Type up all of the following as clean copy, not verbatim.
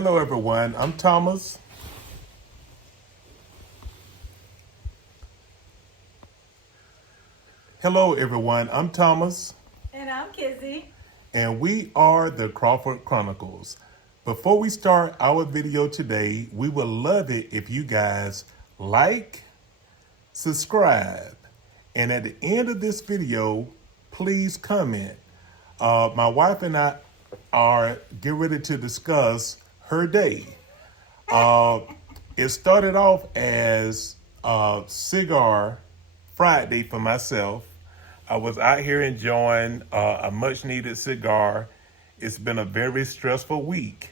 Hello, everyone. I'm Thomas. Hello, everyone. I'm Thomas, And I'm Kizzy. and we are the Crawford Chronicles. Before we start our video today, we would love it if you guys like, subscribe, and at the end of this video, please comment. My wife and I are getting ready to discuss her day. Uh, it started off as cigar Friday for myself. I was out here enjoying a much needed cigar. It's been a very stressful week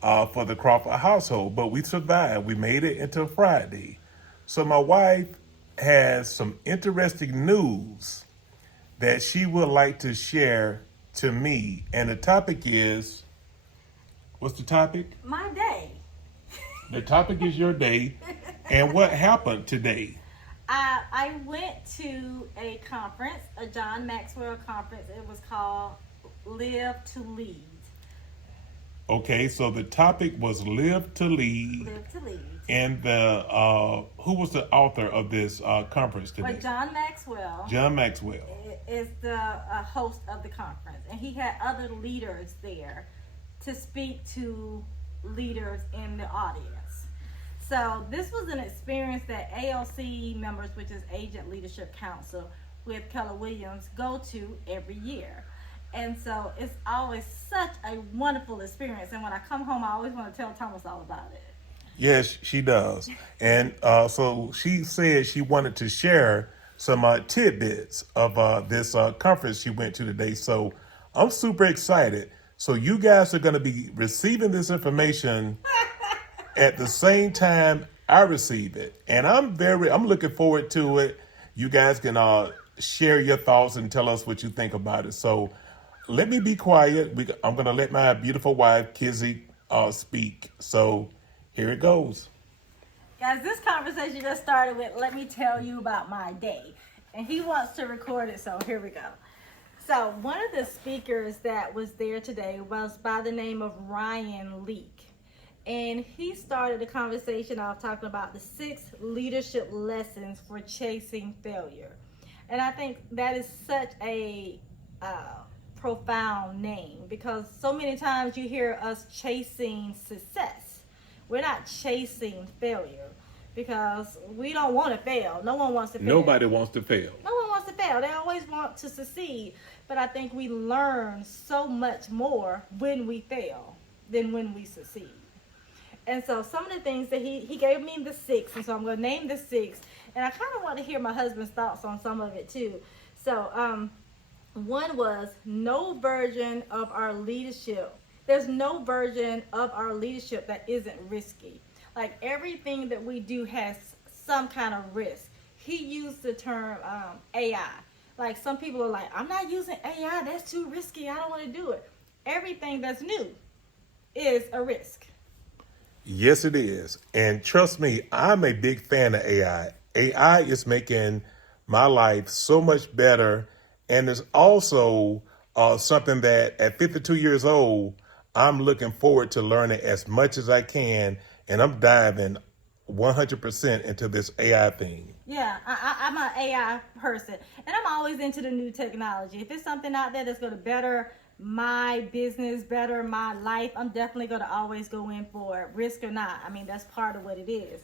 for the Crawford household, but we survived. We made it until Friday. So my wife has some interesting news that she would like to share to me. And the topic is, what's the topic? My day. The topic is your day and what happened today. I went to a conference, a John Maxwell conference. It was called Live to Lead. Okay, so the topic was Live to Lead. Live to Lead. And the who was the author of this conference today? Well, John Maxwell John Maxwell. is the host of the conference, and he had other leaders there to speak to leaders in the audience. So this was an experience that ALC members, which is Agent Leadership Council, with Keller Williams, go to every year. And so it's always such a wonderful experience. And when I come home, I always want to tell Thomas all about it. Yes, she does. And so she said she wanted to share some tidbits of this conference she went to today. So I'm super excited. So you guys are going to be receiving this information at the same time I receive it. And I'm looking forward to it. You guys can share your thoughts and tell us what you think about it. So let me be quiet. I'm going to let my beautiful wife, Kizzy, speak. So here it goes. Guys, this conversation just started with, let me tell you about my day. And he wants to record it, so here we go. So one of the speakers that was there today was by the name of Ryan Leak. And he started the conversation off talking about the 6 leadership lessons for chasing failure. And I think that is such a profound name, because so many times you hear us chasing success. We're not chasing failure, because we don't want to fail. No one wants to fail. Nobody wants to fail. No one wants to fail. They always want to succeed. But I think we learn so much more when we fail than when we succeed. And so some of the things that he gave me the 6, and so I'm going to name the 6. And I kind of want to hear my husband's thoughts on some of it too. So one was, no version of our leadership. There's no version of our leadership that isn't risky. Like everything that we do has some kind of risk. He used the term AI. Like some people are like, I'm not using AI. That's too risky. I don't want to do it. Everything that's new is a risk. Yes, it is. And trust me, I'm a big fan of AI. AI is making my life so much better. And it's also something that at 52 years old, I'm looking forward to learning as much as I can. And I'm diving 100% into this AI thing. Yeah, I'm an AI person. And I'm always into the new technology. If it's something out there that's going to better my business, better my life, I'm definitely going to always go in for it, risk or not. I mean, that's part of what it is.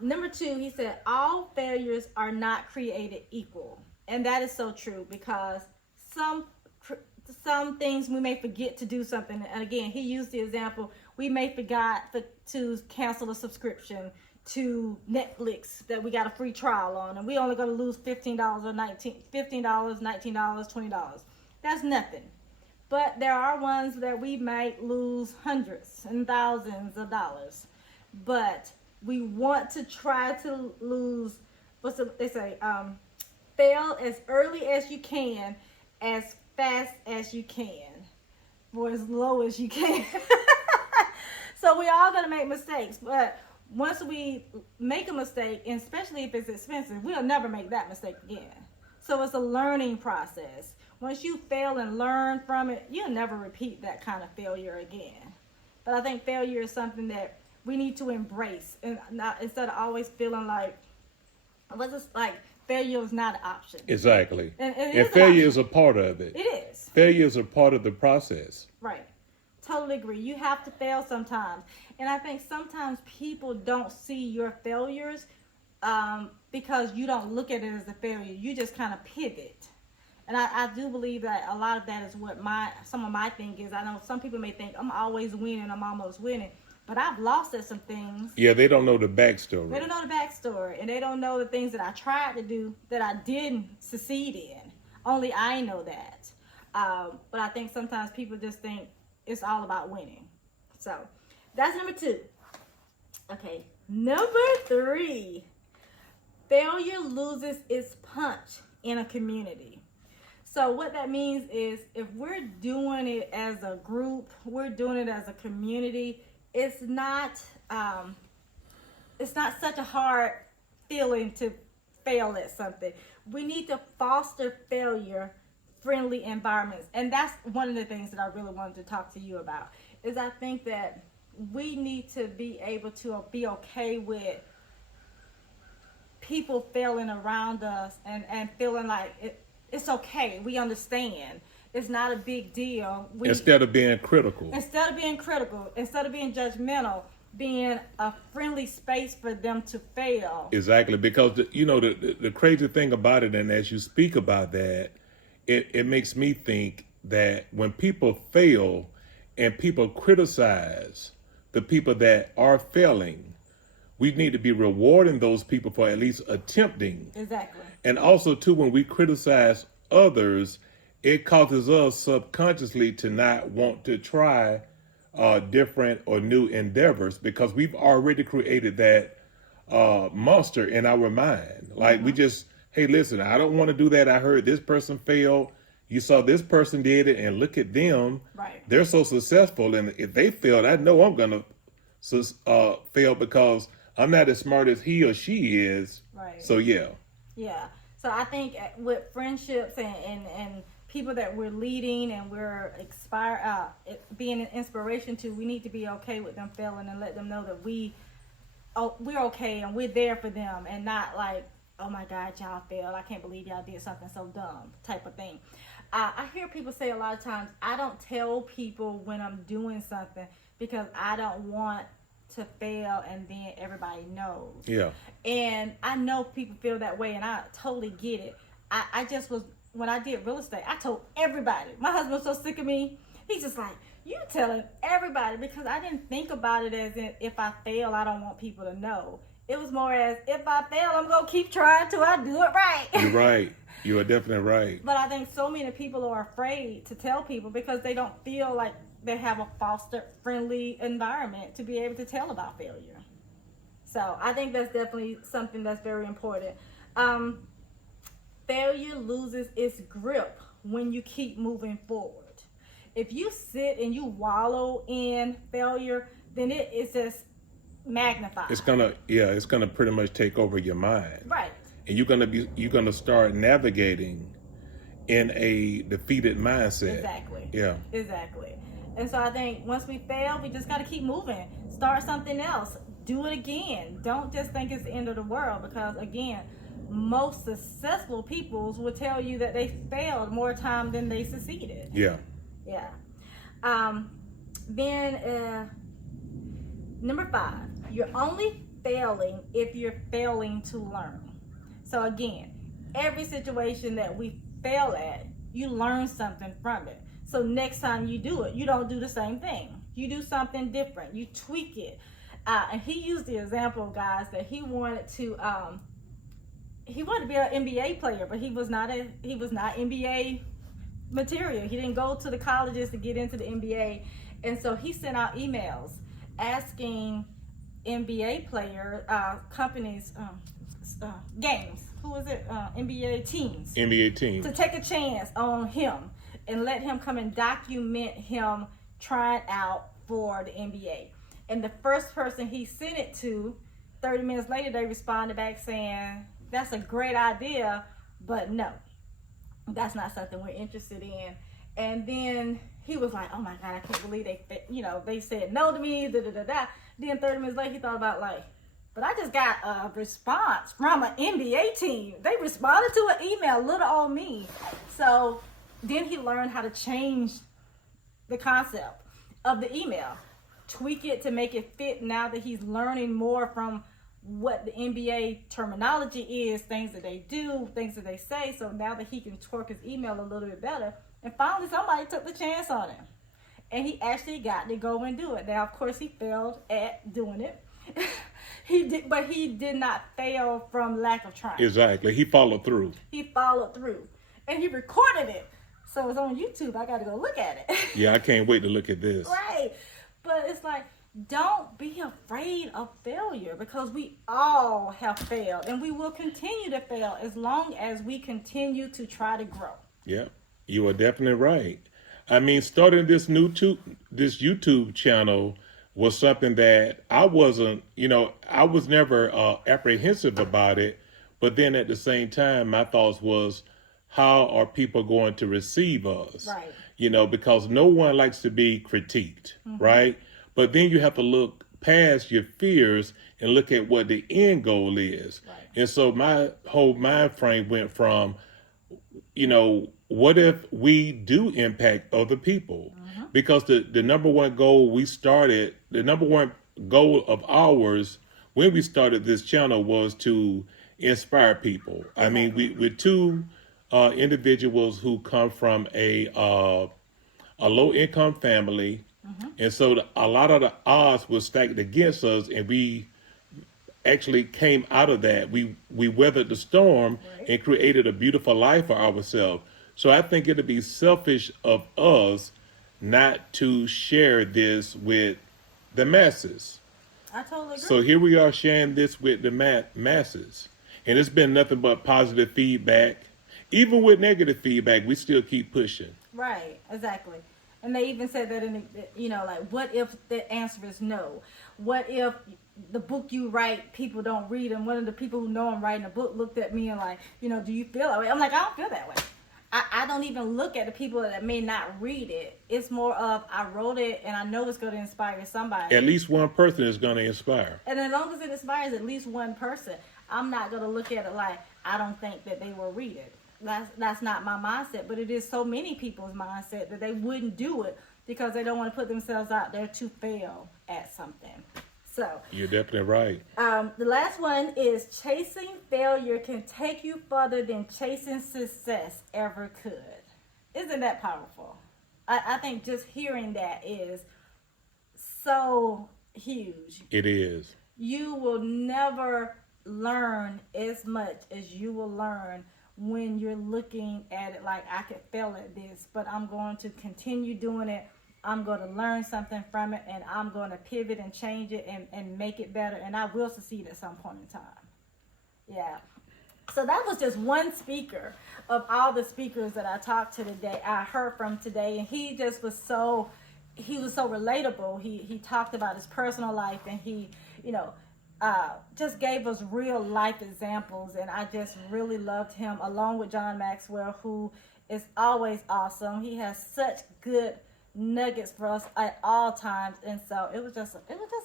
Number 2, he said, all failures are not created equal. And that is so true, because some things we may forget to do something. And again, he used the example, we may forgot to cancel a subscription to Netflix that we got a free trial on, and we only going to lose $15 or $19, $20. That's nothing. But there are ones that we might lose hundreds and thousands of dollars. But we want to try to lose, they say, fail as early as you can, as fast as you can, or as low as you can. So we all gonna make mistakes, but once we make a mistake, and especially if it's expensive, we'll never make that mistake again. So it's a learning process. Once you fail and learn from it, you'll never repeat that kind of failure again. But I think failure is something that we need to embrace, and not instead of always feeling like, what's this, like failure is not an option. Exactly. And it And is an failure option. is a part of it. It is. Failure is a part of the process. Right. Totally agree. You have to fail sometimes. And I think sometimes people don't see your failures because you don't look at it as a failure. You just kind of pivot. And I do believe that a lot of that is what some of my thing is. I know some people may think I'm always winning, I'm almost winning. But I've lost at some things. Yeah, they don't know the backstory. They don't know the backstory. And they don't know the things that I tried to do that I didn't succeed in. Only I know that. But I think sometimes people just think it's all about winning. So that's number 2. Okay, number 3. Failure loses its punch in a community. So what that means is if we're doing it as a group, we're doing it as a community, it's not such a hard feeling to fail at something. We need to foster failure friendly environments, and that's one of the things that I really wanted to talk to you about. Is I think that we need to be able to be okay with people failing around us and feeling like it's okay. We understand. It's not a big deal. Instead of being critical. Instead of being judgmental, being a friendly space for them to fail. Exactly, because the crazy thing about it, and as you speak about that, it makes me think that when people fail and people criticize the people that are failing, we need to be rewarding those people for at least attempting. Exactly. And also, too, when we criticize others, it causes us subconsciously to not want to try different or new endeavors because we've already created that monster in our mind. Like we just, hey, listen, I don't want to do that. I heard this person failed. You saw this person did it, and look at them. Right. They're so successful, and if they failed, I know I'm gonna fail because I'm not as smart as he or she is. Right. So yeah. Yeah. So I think with friendships and people that we're leading and we're being an inspiration to, we need to be okay with them failing and let them know that we're okay and we're there for them, and not like, oh my God, y'all failed. I can't believe y'all did something so dumb type of thing. I hear people say a lot of times, I don't tell people when I'm doing something because I don't want to fail and then everybody knows. Yeah. And I know people feel that way, and I totally get it. When I did real estate, I told everybody. My husband was so sick of me. He's just like, you telling everybody, because I didn't think about it as if I fail, I don't want people to know. It was more as, if I fail, I'm going to keep trying till I do it right. You're right. You are definitely right. But I think so many people are afraid to tell people because they don't feel like they have a foster friendly environment to be able to tell about failure. So I think that's definitely something that's very important. Failure loses its grip when you keep moving forward. If you sit and you wallow in failure, then it is just magnified. It's gonna pretty much take over your mind. Right. And you're gonna start navigating in a defeated mindset. Exactly. Yeah. Exactly. And so I think once we fail, we just got to keep moving. Start something else. Do it again. Don't just think it's the end of the world, because again, most successful people will tell you that they failed more time than they succeeded. Yeah. Yeah. Then number 5, you're only failing if you're failing to learn. So again, every situation that we fail at, you learn something from it. So next time you do it, you don't do the same thing. You do something different. You tweak it. And he used the example, guys, that he wanted to be an NBA player, but he was not NBA material. He didn't go to the colleges to get into the NBA. And so he sent out emails asking NBA player companies, games, NBA teams to take a chance on him and let him come and document him trying out for the NBA. And the first person he sent it to, 30 minutes later, they responded back saying, that's a great idea, but no, that's not something we're interested in. And then he was like, oh my God, I can't believe they said no to me, da da da da. Then 30 minutes later, he thought about like, but I just got a response from an NBA team. They responded to an email, little old me. So then he learned how to change the concept of the email, tweak it to make it fit now that he's learning more from what the NBA terminology is, things that they do, things that they say. So now that he can twerk his email a little bit better. And finally somebody took the chance on him. And he actually got to go and do it. Now, of course, he failed at doing it. But he did not fail from lack of trying. Exactly. He followed through. He followed through. And he recorded it. So it's on YouTube. I got to go look at it. Yeah, I can't wait to look at this. Right. But it's like, don't be afraid of failure, because we all have failed and we will continue to fail as long as we continue to try to grow. Yeah, you are definitely right. I mean, starting this YouTube channel was something that I wasn't, I was never apprehensive about it. But then at the same time, my thoughts was, how are people going to receive us? Right. Because no one likes to be critiqued, right? But then you have to look past your fears and look at what the end goal is. Right. And so my whole mind frame went from, what if we do impact other people? Because the number one goal the number one goal of ours when we started this channel was to inspire people. I mean, we're two individuals who come from a low income family. And so a lot of the odds were stacked against us, and we actually came out of that. We weathered the storm and created a beautiful life for ourselves. So I think it'd be selfish of us not to share this with the masses. I totally agree. So here we are sharing this with the masses. And it's been nothing but positive feedback. Even with negative feedback, we still keep pushing. Right, exactly. And they even said that like, what if the answer is no? What if the book you write, people don't read them? One of the people who know I'm writing a book looked at me and like, do you feel that way? I'm like, I don't feel that way. I don't even look at the people that may not read it. It's more of, I wrote it and I know it's going to inspire somebody. At least one person is going to inspire. And as long as it inspires at least one person, I'm not going to look at it like, I don't think that they will read it. That's not my mindset, but it is so many people's mindset that they wouldn't do it because they don't want to put themselves out there to fail at something. So you're definitely right. The last one is, chasing failure can take you further than chasing success ever could. Isn't that powerful? I think just hearing that is so huge. It is. You will never learn as much as you will learn when you're looking at it like, I could fail at this, but I'm going to continue doing it. I'm going to learn something from it, and I'm going to pivot and change it and make it better, and I will succeed at some point in time. Yeah. So that was just one speaker of all the speakers that I heard from today, and he was so relatable. He talked about his personal life, and he, just gave us real life examples, and I just really loved him, along with John Maxwell, who is always awesome. He has such good nuggets for us at all times, and so it was just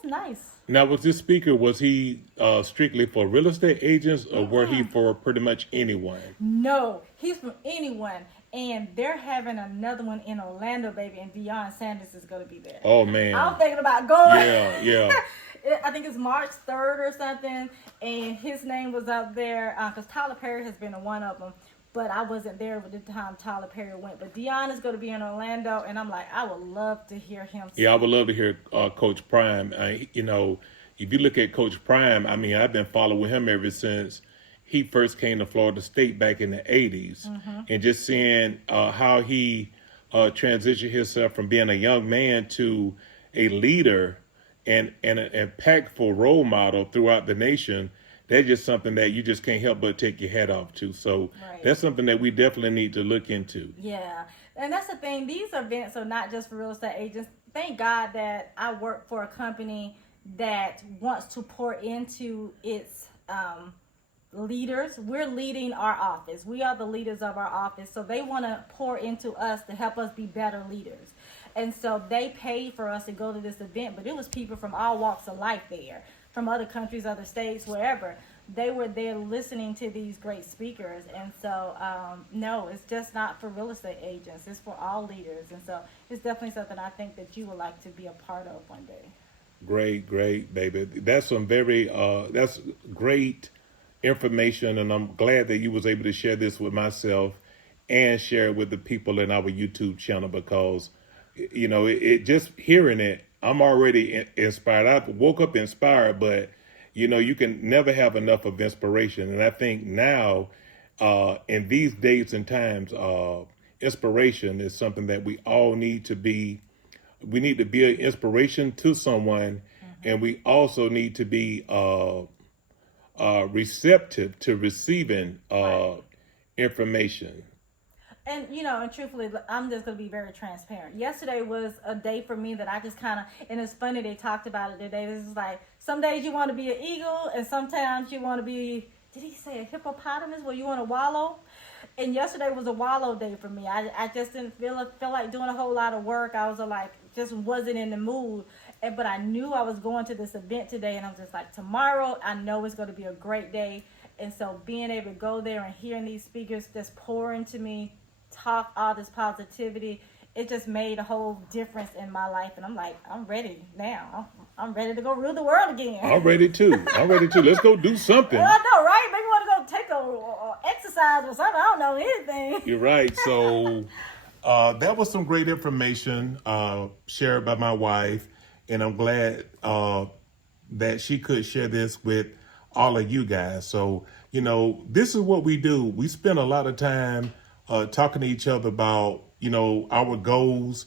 nice. Now, was he strictly for real estate agents, or were he for pretty much anyone? No, he's from anyone, and they're having another one in Orlando, baby, and Deion Sanders is going to be there. Oh man, I'm thinking about going. Yeah. I think it's March 3rd or something, and his name was up there because Tyler Perry has been in one of them. But I wasn't there at the time Tyler Perry went. But Deion is going to be in Orlando, and I'm like, I would love to hear him speak. Yeah, I would love to hear Coach Prime. If you look at Coach Prime, I mean, I've been following him ever since he first came to Florida State back in the 80s. And just seeing how he transitioned himself from being a young man to a leader and an impactful role model throughout the nation. That's just something that you just can't help but take your hat off to. So That's something that we definitely need to look into. Yeah. And that's the thing. These events are not just for real estate agents. Thank God that I work for a company that wants to pour into its leaders. We're leading our office. We are the leaders of our office. So they want to pour into us to help us be better leaders. And so they paid for us to go to this event, but it was people from all walks of life there, from other countries, other states, wherever. They were there listening to these great speakers. And so, no, it's just not for real estate agents. It's for all leaders. And so it's definitely something I think that you would like to be a part of one day. Great, baby. That's some that's great information, and I'm glad that you was able to share this with myself and share it with the people in our YouTube channel, because, you know, it just hearing it, I'm already inspired. I woke up inspired, but, you know, you can never have enough of inspiration. And I think now, in these days and times, inspiration is something that we all need to be. We need to be an inspiration to someone, and we also need to be receptive to receiving information. And, you know, and truthfully, I'm just going to be very transparent. Yesterday was a day for me that I just kind of, and it's funny they talked about it today. This is like, some days you want to be an eagle, and sometimes you want to be, did he say a hippopotamus, where you want to wallow? And yesterday was a wallow day for me. I just didn't feel like doing a whole lot of work. I was like, just wasn't in the mood. But I knew I was going to this event today, and I was just like, tomorrow I know it's going to be a great day. And so being able to go there and hearing these speakers just pour into me, talk all this positivity, it just made a whole difference in my life. And I'm like, I'm ready now. I'm ready to go rule the world again. I'm ready too. Let's go do something. Well, I know, right? Maybe want to go take a exercise or something. I don't know anything. You're right. So that was some great information shared by my wife, and I'm glad that she could share this with all of you guys. So, you know, this is what we do. We spend a lot of time talking to each other about, you know, our goals,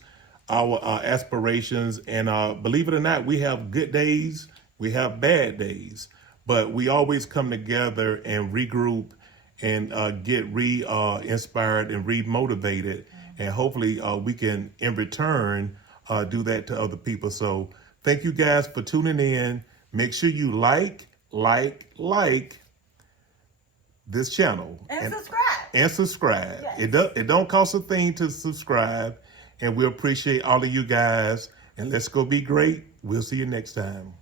our aspirations, and believe it or not, we have good days, we have bad days, but we always come together and regroup and get inspired and re-motivated, and hopefully we can, in return, do that to other people. So thank you guys for tuning in. Make sure you like this channel And subscribe. Yes. It don't cost a thing to subscribe, and we appreciate all of you guys. And let's go be great. We'll see you next time.